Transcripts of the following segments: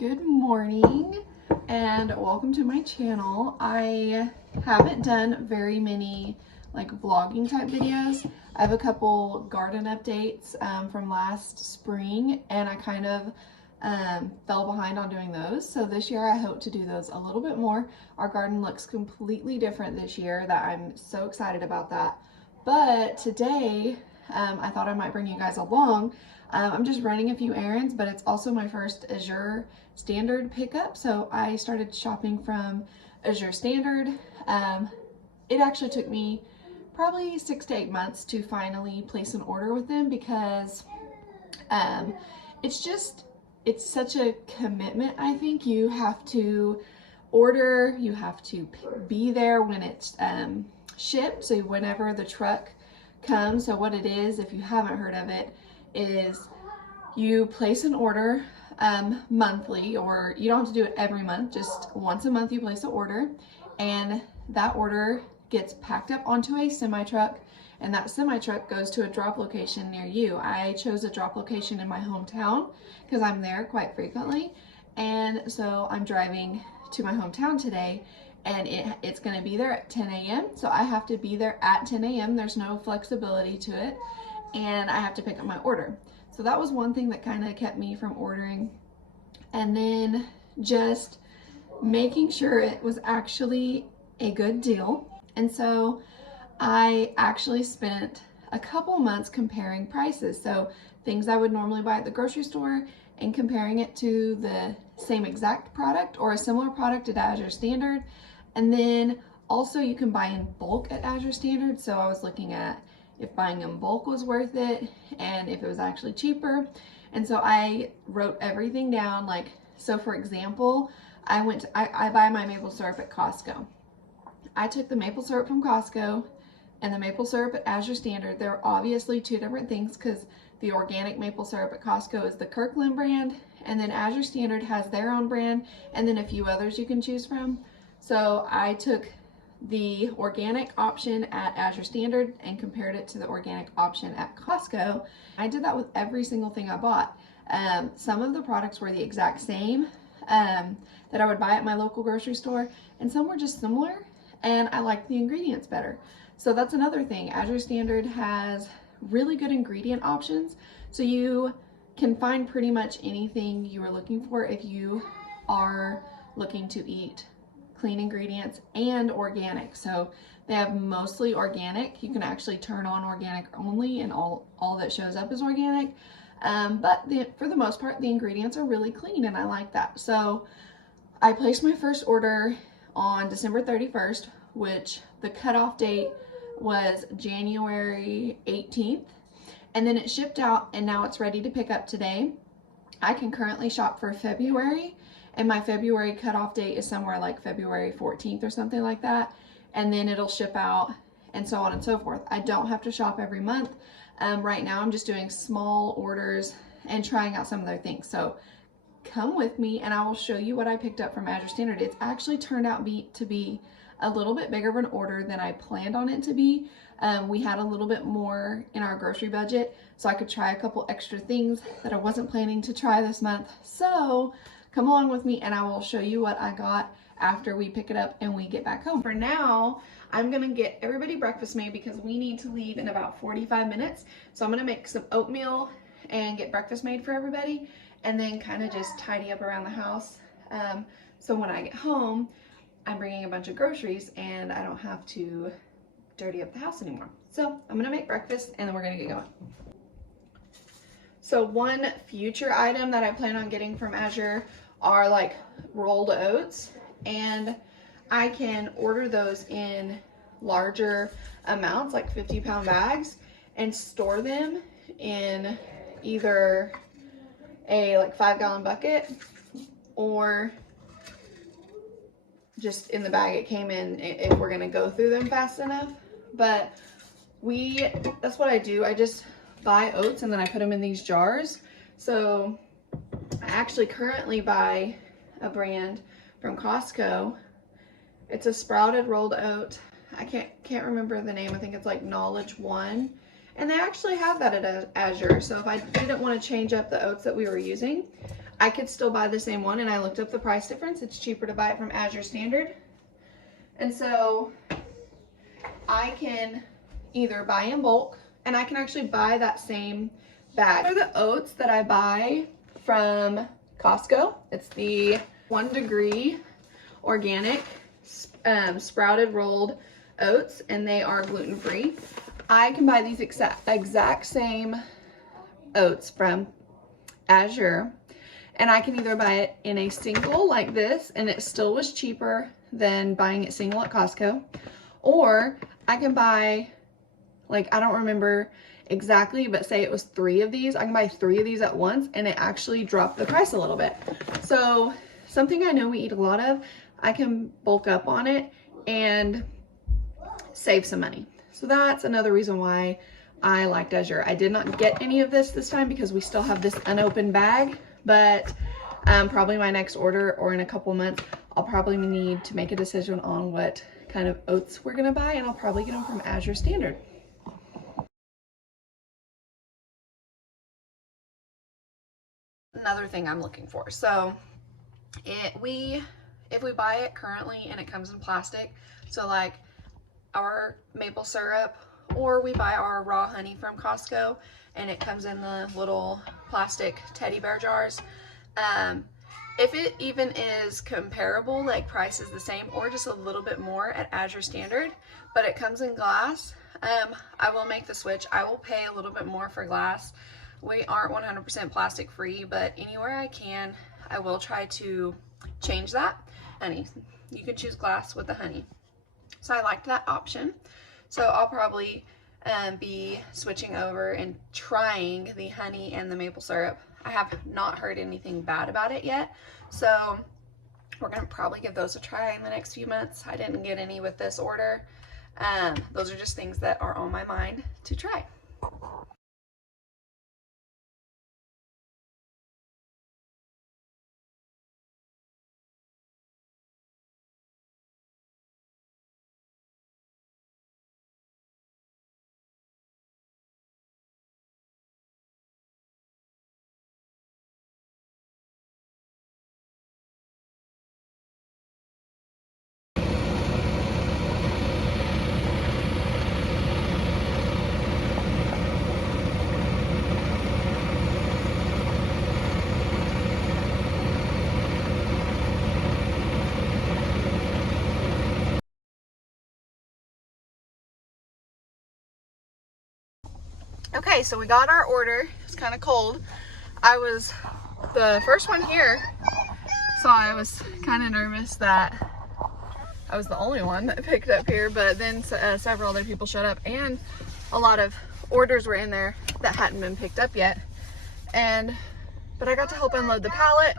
Good morning and welcome to my channel. I haven't done very many like vlogging type videos. I have a couple garden updates from last spring and I kind of fell behind on doing those. So this year I hope to do those a little bit more. Our garden looks completely different this year that I'm so excited about that. But today I thought I might bring you guys along. I'm just running a few errands, but it's also my first Azure Standard pickup. So I started shopping from Azure Standard. It actually took me probably 6 to 8 months to finally place an order with them because it's such a commitment. I think you have to order, you have to be there when it's shipped. So whenever the truck comes, so what it is, if you haven't heard of it, is you place an order monthly, or you don't have to do it every month, just once a month you place an order, and that order gets packed up onto a semi-truck, and that semi-truck goes to a drop location near you. I chose a drop location in my hometown because I'm there quite frequently, and so I'm driving to my hometown today, and it's going to be there at 10 a.m. So I have to be there at 10 a.m. There's no flexibility to it, and I have to pick up my order. So that was one thing that kind of kept me from ordering. And then just making sure it was actually a good deal. And so I actually spent a couple months comparing prices. So things I would normally buy at the grocery store and comparing it to the same exact product or a similar product at Azure Standard. And then also you can buy in bulk at Azure Standard. So I was looking at if buying in bulk was worth it and if it was actually cheaper. And so I wrote everything down. Like, so for example, I buy my maple syrup at Costco. I took the maple syrup from Costco and the maple syrup at Azure Standard. They're obviously two different things because the organic maple syrup at Costco is the Kirkland brand, and then Azure Standard has their own brand and then a few others you can choose from. So I took the organic option at Azure Standard and compared it to the organic option at Costco. I did that with every single thing I bought. Some of the products were the exact same that I would buy at my local grocery store, and some were just similar, and I liked the ingredients better. So that's another thing. Azure Standard has really good ingredient options, so you can find pretty much anything you are looking for if you are looking to eat clean ingredients and organic. So they have mostly organic. You can actually turn on organic only and all that shows up is organic. But for the most part, the ingredients are really clean and I like that. So I placed my first order on December 31st, which the cutoff date was January 18th. And then it shipped out and now it's ready to pick up today. I can currently shop for February, and my February cutoff date is somewhere like February 14th or something like that. And then it'll ship out and so on and so forth. I don't have to shop every month. Right now I'm just doing small orders and trying out some of their things. So come with me and I will show you what I picked up from Azure Standard. It's actually turned out to be a little bit bigger of an order than I planned on it to be. We had a little bit more in our grocery budget, so I could try a couple extra things that I wasn't planning to try this month. So come along with me and I will show you what I got after we pick it up and we get back home. For now, I'm gonna get everybody breakfast made because we need to leave in about 45 minutes. So I'm gonna make some oatmeal and get breakfast made for everybody and then kind of just tidy up around the house. So when I get home, I'm bringing a bunch of groceries and I don't have to dirty up the house anymore. So I'm gonna make breakfast and then we're gonna get going. So one future item that I plan on getting from Azure are like rolled oats, and I can order those in larger amounts, like 50-pound bags, and store them in either a like 5-gallon bucket or just in the bag it came in if we're gonna go through them fast enough. But that's what I do. I just buy oats and then I put them in these jars. So I actually currently buy a brand from Costco. It's a sprouted rolled oat. I can't remember the name. I think it's like Knowledge One. And they actually have that at Azure. So if I didn't want to change up the oats that we were using, I could still buy the same one, and I looked up the price difference. It's cheaper to buy it from Azure Standard. And so I can either buy in bulk, and I can actually buy that same bag. These are the oats that I buy from Costco. It's the 1 Degree organic sprouted rolled oats, and they are gluten-free. I can buy these exact same oats from Azure, and I can either buy it in a single like this, and it still was cheaper than buying it single at Costco, or I can buy, like, I don't remember exactly, but say it was 3 of these. I can buy 3 of these at once, and it actually dropped the price a little bit. So something I know we eat a lot of, I can bulk up on it and save some money. So that's another reason why I liked Azure. I did not get any of this time because we still have this unopened bag, but probably my next order, or in a couple months, I'll probably need to make a decision on what kind of oats we're gonna buy, and I'll probably get them from Azure Standard. Another thing I'm looking for. So if we buy it currently and it comes in plastic, so like our maple syrup, or we buy our raw honey from Costco and it comes in the little plastic teddy bear jars, if it even is comparable, like price is the same or just a little bit more at Azure Standard, but it comes in glass, I will make the switch. I will pay a little bit more for glass. We aren't 100% plastic free, but anywhere I can, I will try to change that. Honey, you can choose glass with the honey. So I liked that option. So I'll probably be switching over and trying the honey and the maple syrup. I have not heard anything bad about it yet. So we're gonna probably give those a try in the next few months. I didn't get any with this order. Those are just things that are on my mind to try. Okay, so we got our order. It's kind of cold. I was the first one here, so I was kind of nervous that I was the only one that picked up here, but then several other people showed up, and a lot of orders were in there that hadn't been picked up yet. But I got to help unload the pallet.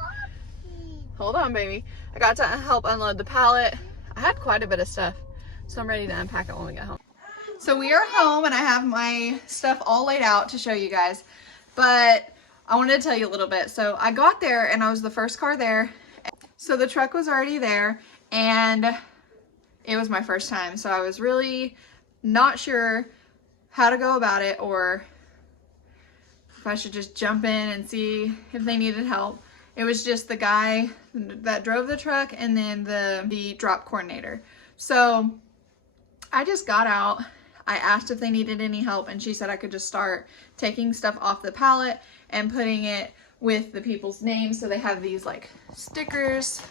Hold on, baby. I got to help unload the pallet. I had quite a bit of stuff, so I'm ready to unpack it when we get home. So we are home, and I have my stuff all laid out to show you guys, but I wanted to tell you a little bit. So I got there, and I was the first car there. So the truck was already there, and it was my first time. So I was really not sure how to go about it, or if I should just jump in and see if they needed help. It was just the guy that drove the truck and then the drop coordinator. So I just got out. I asked if they needed any help, and she said I could just start taking stuff off the pallet and putting it with the people's names. So they have these like stickers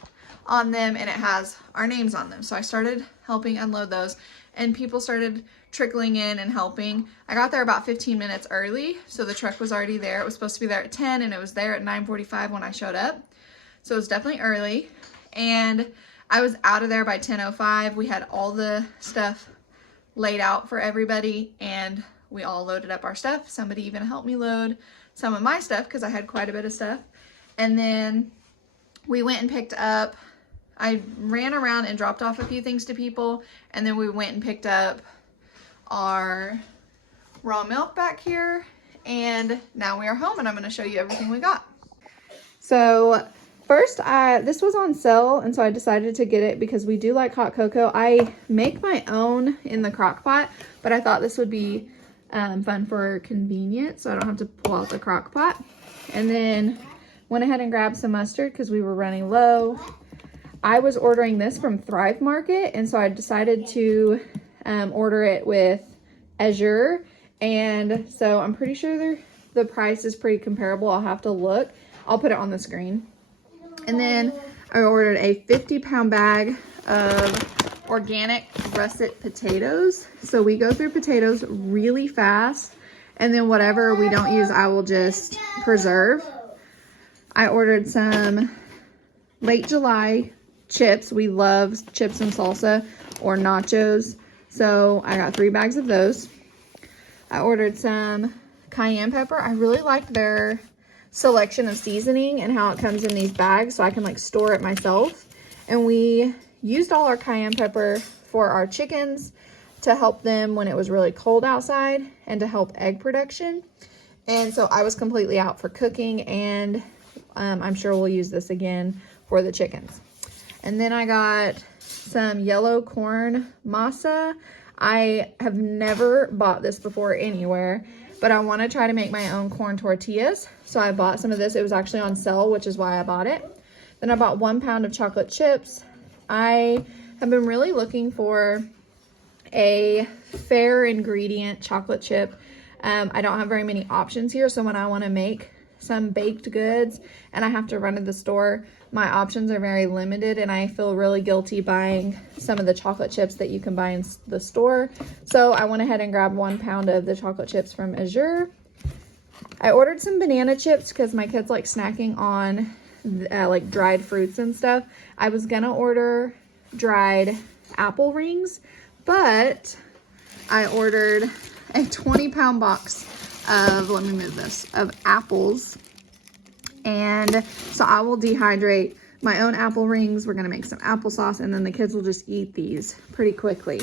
on them, and it has our names on them. So I started helping unload those, and people started trickling in and helping. I got there about 15 minutes early, so the truck was already there. It was supposed to be there at 10, and it was there at 9:45 when I showed up. So it was definitely early, and I was out of there by 10:05. We had all the stuff laid out for everybody, and we all loaded up our stuff. Somebody even helped me load some of my stuff because I had quite a bit of stuff. And then we went and picked up, I ran around and dropped off a few things to people, and then we went and picked up our raw milk back here, and now we are home, and I'm going to show you everything we got. So first, this was on sale, and so I decided to get it because we do like hot cocoa. I make my own in the crock pot, but I thought this would be fun for convenience, so I don't have to pull out the crock pot. And then Went ahead and grabbed some mustard because we were running low. I was ordering this from Thrive Market, and so I decided to order it with Azure. And so I'm pretty sure the price is pretty comparable. I'll have to look. I'll put it on the screen. And then I ordered a 50-pound bag of organic russet potatoes. So we go through potatoes really fast, and then whatever we don't use, I will just preserve. I ordered some Late July chips. We love chips and salsa or nachos. So I got 3 bags of those. I ordered some cayenne pepper. I really like their selection of seasoning and how it comes in these bags, so I can like store it myself. And we used all our cayenne pepper for our chickens to help them when it was really cold outside and to help egg production. And so I was completely out for cooking, and I'm sure we'll use this again for the chickens. And then I got some yellow corn masa. I have never bought this before anywhere, but I want to try to make my own corn tortillas. So I bought some of this. It was actually on sale, which is why I bought it. Then I bought 1 pound of chocolate chips. I have been really looking for a fair ingredient chocolate chip. I don't have very many options here, so when I want to make some baked goods and I have to run to the store, my options are very limited, and I feel really guilty buying some of the chocolate chips that you can buy in the store. So I went ahead and grabbed 1 pound of the chocolate chips from Azure. I ordered some banana chips because my kids like snacking on like dried fruits and stuff. I was gonna order dried apple rings, but I ordered a 20-pound box of, let me move this, of apples. And so I will dehydrate my own apple rings. We're gonna make some applesauce, and then the kids will just eat these pretty quickly.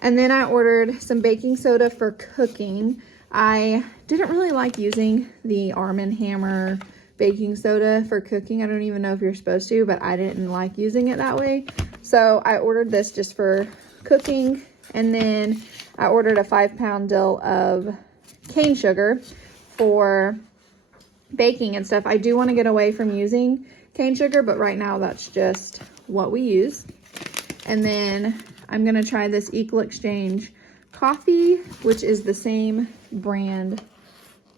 And then I ordered some baking soda for cooking. I didn't really like using the Arm & Hammer baking soda for cooking. I don't even know if you're supposed to, but I didn't like using it that way. So I ordered this just for cooking. And then I ordered a 5-pound dill of cane sugar for baking and stuff. I do want to get away from using cane sugar, but right now that's just what we use. And then I'm going to try this Equal Exchange coffee, which is the same brand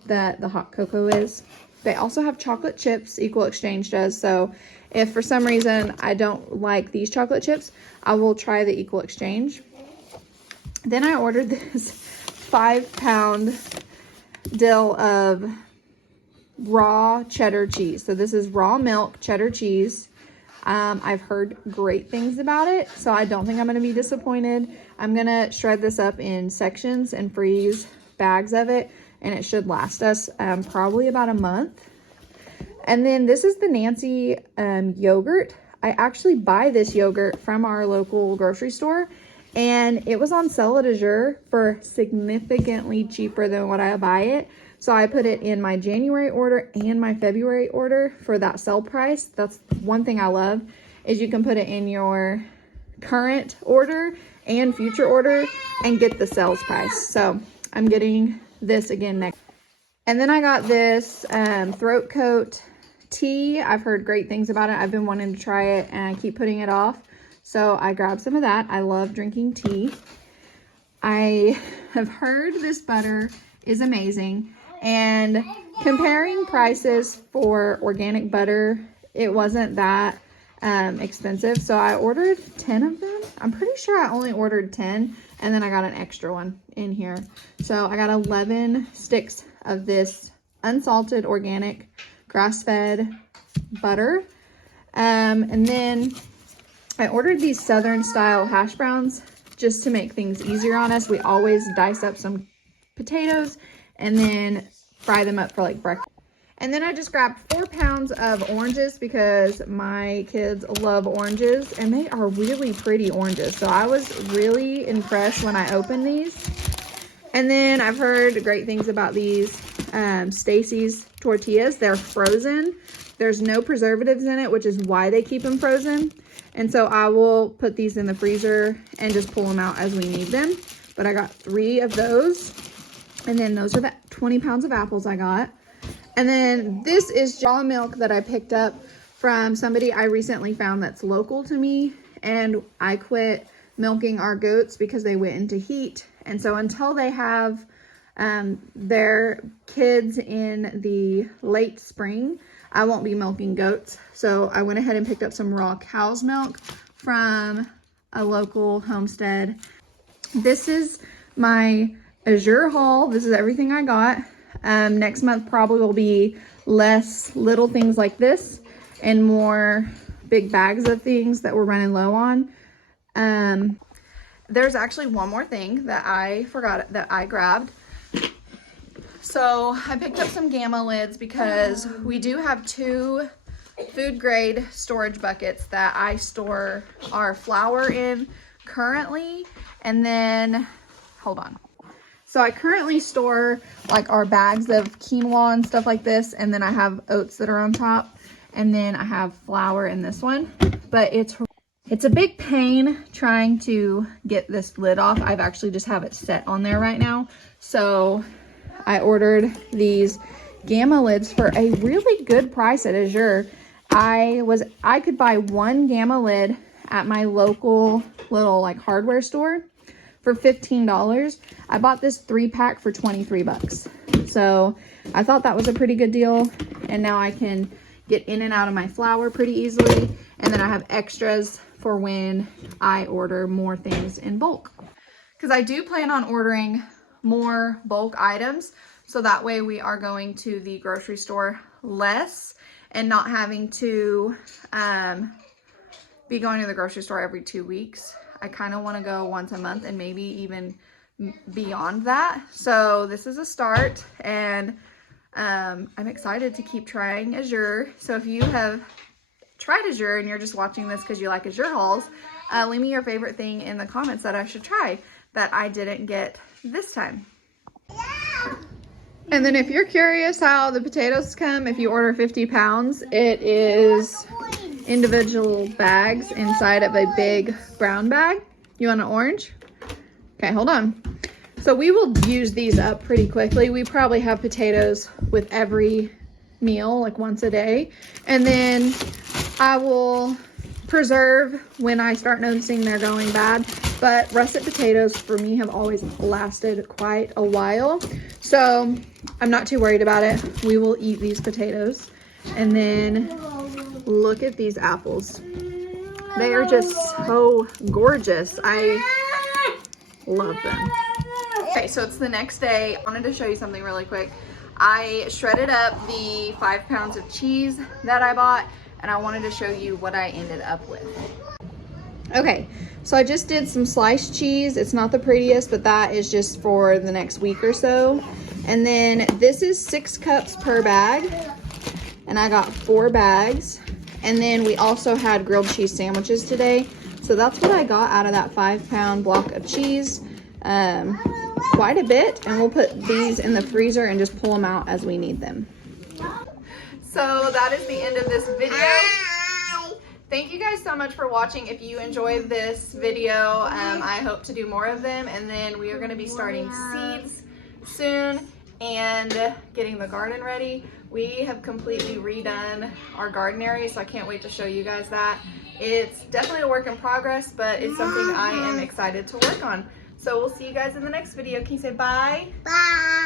that the hot cocoa is. They also have chocolate chips, Equal Exchange does. So if for some reason I don't like these chocolate chips, I will try the Equal Exchange. Then I ordered this 5-pound dill of raw cheddar cheese. So this is raw milk cheddar cheese. I've heard great things about it, so I don't think I'm going to be disappointed. I'm going to shred this up in sections and freeze bags of it, and it should last us probably about a month. And then this is the Nancy yogurt. I actually buy this yogurt from our local grocery store, and it was on sale at Azure for significantly cheaper than what I buy it. So I put it in my January order and my February order for that sale price. That's one thing I love, is you can put it in your current order and future order and get the sales price. So I'm getting this again next. And then I got this throat coat tea. I've heard great things about it. I've been wanting to try it and I keep putting it off. So I grabbed some of that. I love drinking tea. I have heard this butter is amazing. And comparing prices for organic butter, it wasn't that expensive. So I ordered 10 of them. I'm pretty sure I only ordered 10, and then I got an extra one in here. So I got 11 sticks of this unsalted organic grass-fed butter. And then I ordered these Southern style hash browns just to make things easier on us. We always dice up some potatoes and then fry them up for like breakfast. And then I just grabbed 4 pounds of oranges because my kids love oranges, and they are really pretty oranges. So I was really impressed when I opened these. And then I've heard great things about these Stacy's tortillas. They're frozen. There's no preservatives in it, which is why they keep them frozen. And so I will put these in the freezer and just pull them out as we need them. But I got 3 of those. And then those are the 20 pounds of apples I got. And then this is raw milk that I picked up from somebody I recently found that's local to me. And I quit milking our goats because they went into heat. And so until they have their kids in the late spring, I won't be milking goats. So I went ahead and picked up some raw cow's milk from a local homestead. This is my Azure haul. This is everything I got. Next month probably will be less little things like this and more big bags of things that we're running low on. There's actually one more thing that I forgot that I grabbed. So I picked up some Gamma lids because we do have 2 food grade storage buckets that I store our flour in currently. And then, hold on. So I currently store like our bags of quinoa and stuff like this. And then I have oats that are on top. And then I have flour in this one. But it's a big pain trying to get this lid off. I've actually just have it set on there right now. So I ordered these Gamma lids for a really good price at Azure. I could buy 1 Gamma lid at my local little like hardware store for $15. I bought this 3-pack for 23 bucks. So I thought that was a pretty good deal. And now I can get in and out of my flour pretty easily. And then I have extras for when I order more things in bulk. Because I do plan on ordering more bulk items. So that way we are going to the grocery store less and not having to be going to the grocery store every 2 weeks. I kind of want to go once a month and maybe even beyond that. So this is a start, and I'm excited to keep trying Azure. So if you have tried Azure and you're just watching this because you like Azure hauls, leave me your favorite thing in the comments that I should try that I didn't get this time. And then if you're curious how the potatoes come, if you order 50 pounds, it is individual bags inside of a big brown bag. You want an orange? Okay, hold on. So we will use these up pretty quickly. We probably have potatoes with every meal, like once a day. And then I will preserve when I start noticing they're going bad. But russet potatoes for me have always lasted quite a while. So I'm not too worried about it. We will eat these potatoes. And then look at these apples. They are just so gorgeous. I love them. Okay, so it's the next day. I wanted to show you something really quick. I shredded up the 5 pounds of cheese that I bought, and I wanted to show you what I ended up with. Okay, so I just did some sliced cheese. It's not the prettiest, but that is just for the next week or so. And then this is 6 cups per bag, and I got 4 bags. And then we also had grilled cheese sandwiches today. So that's what I got out of that 5 pound block of cheese. Quite a bit, and we'll put these in the freezer and just pull them out as we need them. So that is the end of this video. Thank you guys so much for watching. If you enjoyed this video, I hope to do more of them. And then we are going to be starting seeds soon and getting the garden ready. We have completely redone our garden area, so I can't wait to show you guys that. It's definitely a work in progress, but it's something I am excited to work on. So we'll see you guys in the next video. Can you say bye? Bye.